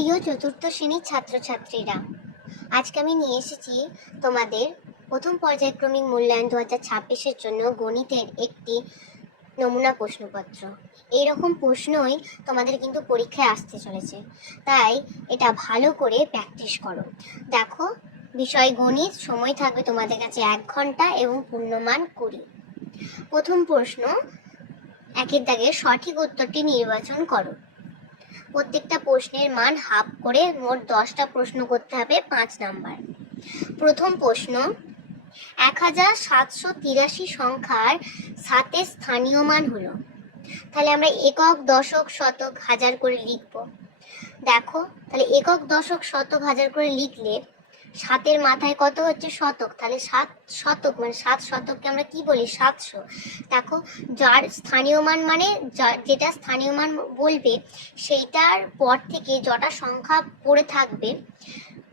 প্রিয় চতুর্থ শ্রেণীর ছাত্রছাত্রীরা, আজকে আমি নিয়ে এসেছি তোমাদের প্রথম পর্যায়ক্রমিক মূল্যায়ন 2026-এর জন্য গণিতের একটি নমুনা প্রশ্নপত্র। এইরকম প্রশ্নই তোমাদের কিন্তু পরীক্ষায় আসতে চলেছে, তাই এটা ভালো করে প্র্যাকটিস করো। দেখো, বিষয় গণিত, সময় থাকবে তোমাদের কাছে 1 ঘন্টা এবং পূর্ণমান 20। প্রথম প্রশ্ন, একের দাগে সঠিক উত্তরটি নির্বাচন করো। প্রত্যেকটা প্রশ্নের মান হাফ করে মোট 10টা প্রশ্ন করতে হবে, 5 নাম্বার। প্রথম প্রশ্ন, 1783 সংখ্যার 7-এর স্থানীয় মান হলো। তাহলে আমরা একক, দশক, শতক, হাজার করে লিখব। দেখো, তাহলে একক, দশক, শতক, হাজার করে লিখলে 7-এর মাথায় কত হচ্ছে? শতক। তাহলে 7 শতক মানে 7 শতককে আমরা কি বলি? 700। দেখো, যার স্থানীয় মান মানে যেটা স্থানীয় মান বলবে সেইটার পর থেকে যটা সংখ্যা পড়ে থাকবে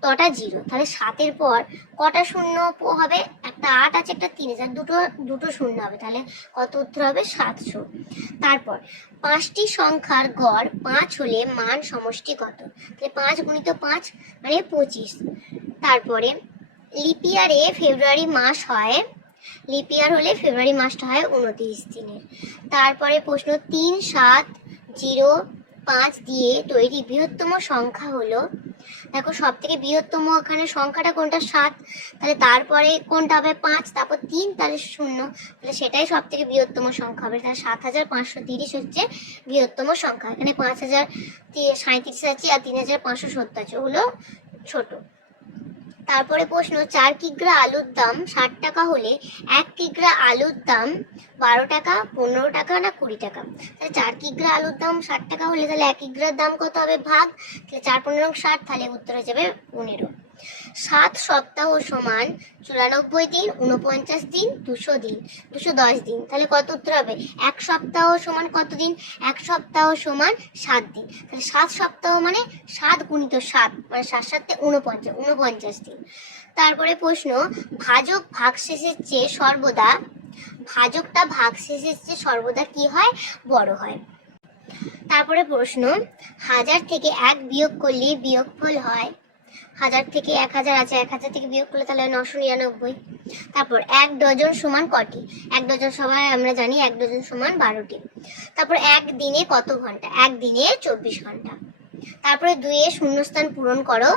তটা জিরো। তাহলে 7-এর পর কটা শূন্য হবে? একটা 8 আছে, একটা 3 আছে, দুটো শূন্য হবে। তাহলে কত উত্তর হবে? 700। তারপর 5টি সংখ্যার গড় 5 হলে মান সমষ্টি কত? তাহলে 5 গুণিত 5 মানে 25। তারপরে লিপিয়ারে ফেব্রুয়ারি মাস হয়, লিপিয়ার হলে ফেব্রুয়ারি মাসটা হয় 29 দিনের। তারপরে প্রশ্ন, 3, 7, 0, 5 দিয়ে তৈরি বৃহত্তম সংখ্যা হলো। দেখো, সব থেকে বৃহত্তম এখানে সংখ্যাটা কোনটা? 7। তাহলে তারপরে কোনটা হবে? 5, তারপর 3, তাহলে 0। তাহলে সেটাই সব থেকে বৃহত্তম সংখ্যা হবে। তাহলে 7530 হচ্ছে বৃহত্তম সংখ্যা। এখানে 5037 আছে আর 3570 আছে, হলো ছোট। তারপরে প্রশ্ন, 4 কিগ্রা আলুর দাম 60 টাকা হলে 1 কিগ্রা আলুর দাম 12 টাকা, 15 টাকা না 20 টাকা? তাহলে 4 কিগ্রা আলুর দাম 60 টাকা হলে তাহলে 1 কিগ্রার দাম কত হবে? ভাগ। তাহলে 4 15 60, তাহলে উত্তর হয়ে যাবে 15। 7 সপ্তাহ সমান 94 দিন, 49 দিন, 200 দিন, 210 দিন। তাহলে কত উত্তর হবে? 1 সপ্তাহ সমান কত দিন? 1 সপ্তাহ সমান 7 দিন। তাহলে 7 সপ্তাহ মানে 7 গুণিত 7 মানে 7 7 49 দিন। তারপরে প্রশ্ন, ভাজক ভাগশেষের চেয়ে সর্বদা, ভাজকটা ভাগশেষের চেয়ে সর্বদা কি হয়? বড় হয়। তারপরে প্রশ্ন, 1000 থেকে 1 বিয়োগ করলে বিয়োগফল হয়। 1000 থেকে 1000 আছে, 1000 থেকে বিয়োগ করলে তাহলে 999। তারপর 1 ডজন সমান কটি? 1 ডজন সমান আমরা জানি 1 ডজন সমান 12টি। তারপর 1 দিনে কত ঘন্টা? 1 দিনে 24 ঘন্টা। তারপরে 2 এর শূন্যস্থান পূরণ করো।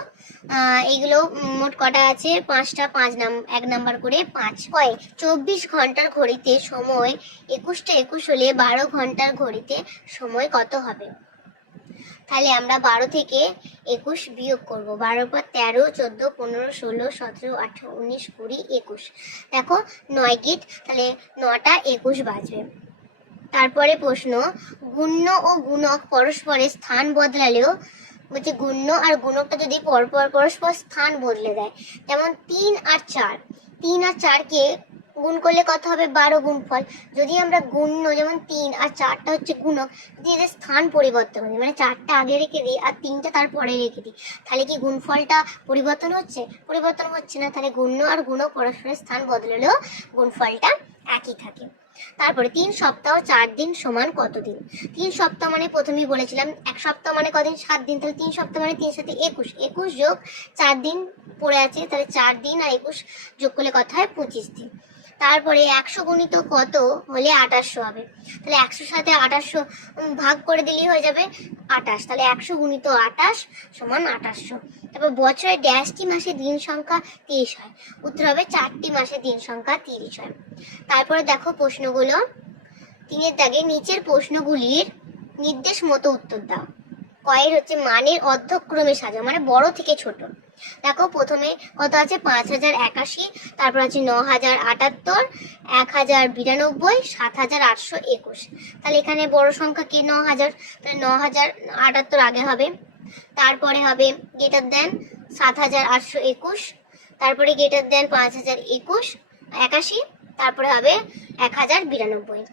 এইগুলো মোট কটা আছে? 5টা, 1 নাম্বার করে 5 হয়। 24 ঘন্টার ঘড়িতে সময় 21টা 21 হলে 12 ঘন্টার ঘড়িতে সময় কত হবে? তাহলে আমরা 12 থেকে 21 বিয়োগ করব। 12 পর 13, 14, 15, 16, 17, 18, 19, 20, 21। দেখো, 9 গিট, তাহলে 9টা 21 বাজবে। তারপরে প্রশ্ন, গুণ্য ও গুণক পরস্পরের স্থান বদলালেও, বলছে গুণ্য আর গুণকটা যদি পরস্পর স্থান বদলে দেয়, যেমন 3 আর 4, 3 আর 4কে গুণ করলে কত হবে? 12 গুণফল। যদি আমরা গুণ্য যেমন 3 আর 4টা হচ্ছে গুণক, যদি এদের স্থান পরিবর্তন করি, মানে 4টা আগে রেখে দিই আর 3টা তারপরে রেখে দিই, তাহলে কি গুণফলটা পরিবর্তন হচ্ছে? পরিবর্তন হচ্ছে না। তাহলে গুণ্য আর গুণক পরস্পরের স্থান বদলালেও গুণফলটা একই থাকে। তারপরে 3 সপ্তাহ 4 দিন সমান কত দিন? 3 সপ্তাহ মানে প্রথমেই বলেছিলাম 1 সপ্তাহ মানে কদিন? 7 দিন। তাহলে 3 সপ্তাহ মানে 3 সাথে 21, 21 যোগ 4 দিন পড়ে আছে, তাহলে 4 দিন আর 21 যোগ করলে কত হয়? 25 দিন। তারপরে 100 গুণিত কত হলে 2800 হবে? তাহলে 100 সাথে 2800 ভাগ করে দিলেই হয়ে যাবে 28। তাহলে 100 গুণিত 28 সমান 2800। তারপর বছরে ড্যাশটি মাসে দিন সংখ্যা 30 হয়। উত্তর হবে 4টি মাসে দিন সংখ্যা 30 হয়। তারপরে দেখো প্রশ্নগুলো, 3-এর দাগে নিচের প্রশ্নগুলির নির্দেশ মতো উত্তর দাও। কয়ের হচ্ছে মানের অর্ধক্রমে সাজাও, মানে বড় থেকে ছোট। দেখো, প্রথমে কত আছে? 5081, তারপর আছে 9078, 1092, 7821। তাহলে এখানে বড় সংখ্যা কে? 9000। তাহলে 9078 আগে হবে। তারপরে হবে গ্রেটার দেন 7821, তারপরে গ্রেটার দেন 5081, তারপরে হবে 1092।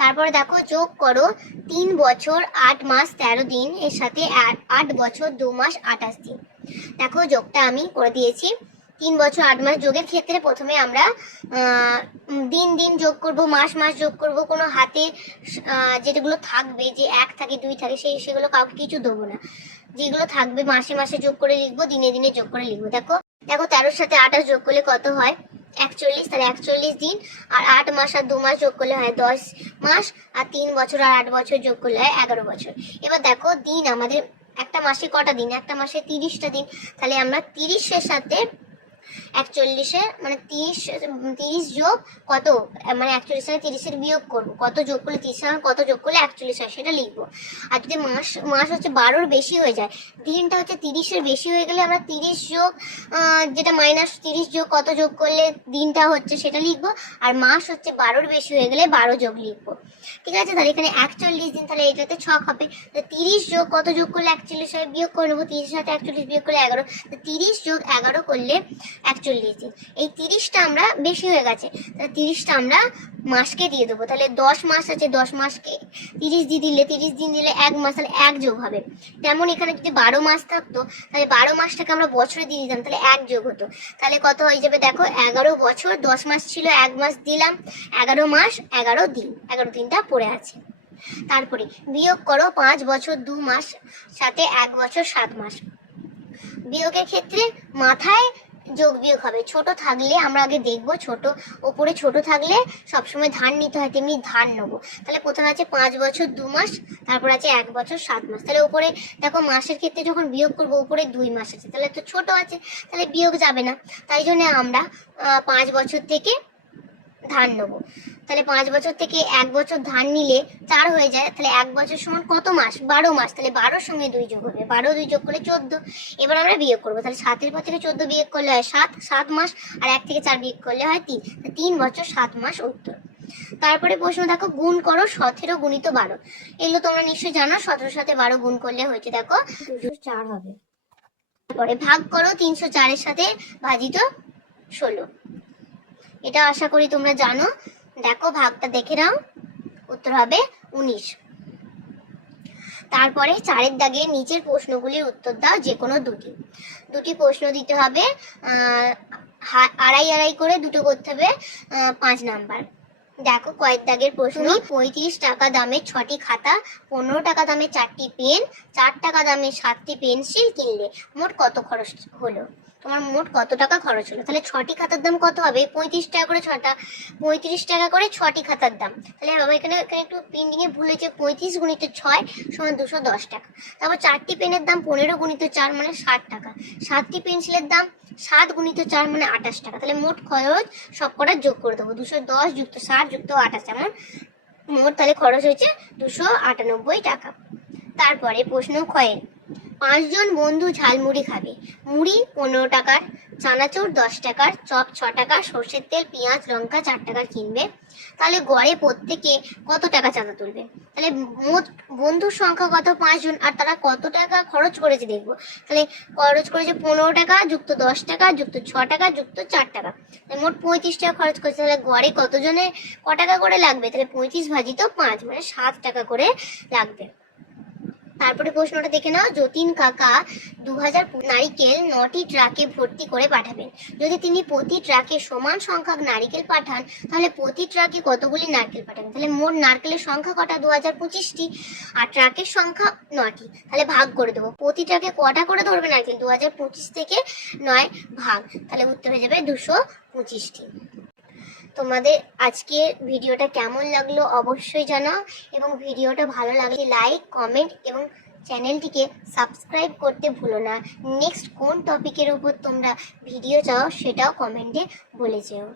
তারপরে দেখো, যোগ করো 3 বছর 8 মাস 13 দিন এর সাথে 8 বছর 2 মাস 28 দিন। দেখো, যোগটা আমি করে দিয়েছি। 3 বছর 8 মাস যোগের ক্ষেত্রে প্রথমে আমরা দিন দিন যোগ করব, মাস মাস যোগ করব। কোনো হাতে যেগুলো থাকবে, যে 1 থাকে 2 থাকে, সেগুলো কাউকে কিছু দেবো না। যেগুলো থাকবে মাসে মাসে যোগ করে লিখবো, দিনে দিনে যোগ করে লিখবো। দেখো দেখো 13 সাথে 28 যোগ করলে কত হয়? 41। তাহলে 41 দিন, আর 8 মাস আর 2 মাস যোগ করলে হয় 10 মাস, আর 3 বছর আর 8 বছর যোগ করলে হয় 11 বছর। এবার দেখো দিন আমাদের একটা মাসে কটা দিন? একটা মাসে 30টা দিন। তাহলে আমরা 30-এর সাথে 41-এর মানে 30 যোগ কত, মানে 41 থেকে 30-এর বিয়োগ করবো, কত যোগ করলে 30 হয়, কত যোগ করলে 41 হয় সেটা লিখবো। আর যদি মাস হচ্ছে 12-র বেশি হয়ে যায়, দিনটা হচ্ছে 30-এর বেশি হয়ে গেলে আমরা 30 যোগ যেটা -30 যোগ কত যোগ করলে দিনটা হচ্ছে সেটা লিখবো। আর মাস হচ্ছে 12-র বেশি হয়ে গেলে 12 যোগ লিখবো। ঠিক আছে, তাহলে এখানে 41 দিন, তাহলে এটাতে ছক হবে। 30 যোগ কত যোগ করলে 41 হয়, বিয়োগ করে নেবো। 30-এর সাথে 41 বিয়োগ করলে 11, 30 যোগ 11 করলে 41 দিন। এই 30টা আমরা বেশি হয়ে গেছে, তাহলে 30টা আমরা মাসকে দিয়ে দেবো। তাহলে 10 মাস আছে, 10 মাসকে 30 দিয়ে দিলে 30 দিন দিলে 1 মাস, তাহলে 1 যোগ হবে। তেমন এখানে যদি 12 মাস থাকতো তাহলে 12 মাসটাকে আমরা বছরে দিয়ে দিতাম, তাহলে 1 যোগ হতো। তাহলে কত হয়ে যাবে? দেখো 11 বছর, 10 মাস ছিল, 1 মাস দিলাম, 11 মাস 11 দিন, 11 দিনটা পড়ে আছে। তারপরে বিয়োগ করো 5 বছর 2 মাস সাথে 1 বছর 7 মাস। বিয়োগের ক্ষেত্রে মাথায় যোগ বিয়োগ হবে। ছোট থাকলে আমরা আগে দেখবো, ছোট ওপরে ছোট থাকলে সবসময় ধান নিতে হয়, তেমনি ধান নেবো। তাহলে প্রথমে আছে 5 বছর 2 মাস, তারপর আছে 1 বছর 7 মাস। তাহলে উপরে দেখো মাসের ক্ষেত্রে যখন বিয়োগ করবো উপরে 2 মাস আছে, তাহলে তো ছোট আছে, তাহলে বিয়োগ যাবে না। তাই জন্য আমরা 5 বছর থেকে ধান নেবো। তাহলে 5 বছর থেকে 1 বছর ধান নিলে 4 হয়ে যায়। তাহলে 1 বছর সমান কত মাস? 12 মাস। তাহলে 12-র সঙ্গে 2 যোগ হবে, 12 2 যোগ করলে 14। এবার আমরা বিয়োগ করবো। তাহলে 7-এর পর থেকে 14 বিয়োগ করলে হয় 7 মাস, আর 1 থেকে 4 বিয়োগ করলে হয় 3। 3 বছর 7 মাস উত্তর। তারপরে প্রশ্ন দেখো, গুণ করো 17 গুণিত 12। এগুলো তোমরা নিশ্চয়ই জানো, 17 সাথে 12 গুণ করলে হয়েছে দেখো 204 হবে। তারপরে ভাগ করো 304-এর সাথে ভাজিত 16। এটা আশা করি তোমরা জানো। দেখো ভাগটা দেখে নাও, উত্তর হবে 19। তারপরে 4-এর দাগে নিচের প্রশ্নগুলির উত্তর দাও, যে কোনো দুটি প্রশ্ন দিতে হবে। আড়াই আড়াই করে দুটো করতে হবে, 5 নাম্বার। দেখো কয়েক দাগের প্রশ্ন। 35 টাকা দামের 6টি খাতা, 15 টাকা দামের 4টি পেন, 4 টাকা দামের 7টি পেন্সিল কিনলে মোট কত খরচ হলো? তোমার মোট কত টাকা খরচ হলো? তাহলে 6টি খাতার দাম কত হবে? 35 টাকা করে 6টা, 35 টাকা করে 6টি খাতার দাম। তাহলে বাবা এখানে একটু প্রিন্টিং এ ভুল হয়েছে, 35 গুণিত 6 সমান 210 টাকা। তারপর 4টি পেনের দাম 15 গুণিত 4 মানে 60 টাকা। 7টি পেন্সিলের দাম 7 গুণিত 4 মানে 28 টাকা। তাহলে মোট খরচ সব কটা যোগ করে দেবো, 210 যুক্ত 60 যুক্ত 28, যেমন মোট তাহলে খরচ হয়েছে 298 টাকা। তারপরে প্রশ্ন ক্ষয়ের, 5 জন বন্ধু ঝালমুড়ি খাবে। মুড়ি 15 টাকার, চানাচুর 10 টাকার, চপ 6 টাকা, সর্ষের তেল, পেঁয়াজ, লঙ্কা 4 টাকার কিনবে। তাহলে গড়ে প্রত্যেকে কত টাকা চাঁদা তুলবে? তাহলে মোট বন্ধুর সংখ্যা কত? 5 জন, আর তারা কত টাকা খরচ করেছে দেখবো। তাহলে খরচ করেছে 15 টাকা যুক্ত 10 টাকা যুক্ত 6 টাকা যুক্ত 4 টাকা, মোট 35 টাকা খরচ করেছে। তাহলে গড়ে কতজনে ক টাকা করে লাগবে? তাহলে 35 ভাজিত 5 মানে 7 টাকা করে লাগবে। তারপরে প্রশ্নটা দেখে নাও, যতীন কাকা 2000 নারিকেল 9টি ট্রাকে ভর্তি করে পাঠাবেন। যদি তিনি প্রতি ট্রাকে সমান সংখ্যক নারিকেল পাঠান, তাহলে প্রতি ট্রাকে কতগুলি নারকেল পাঠাবেন? তাহলে মোট নারকেলের সংখ্যা কটা? 2025টি, আর ট্রাকের সংখ্যা 9টি। তাহলে ভাগ করে দেবো, প্রতি ট্রাকে কটা করে ধরবে নারকেল? 2025 থেকে 9 ভাগ, তাহলে উত্তর হয়ে যাবে 225টি। তোমাদের আজকের ভিডিওটা কেমন লাগলো অবশ্যই জানাও, এবং ভিডিওটা ভালো লাগলে লাইক, কমেন্ট এবং চ্যানেলটিকে সাবস্ক্রাইব করতে ভুলো না। নেক্সট কোন টপিকের উপর তোমরা ভিডিও চাও সেটাও কমেন্টে বলে যেও।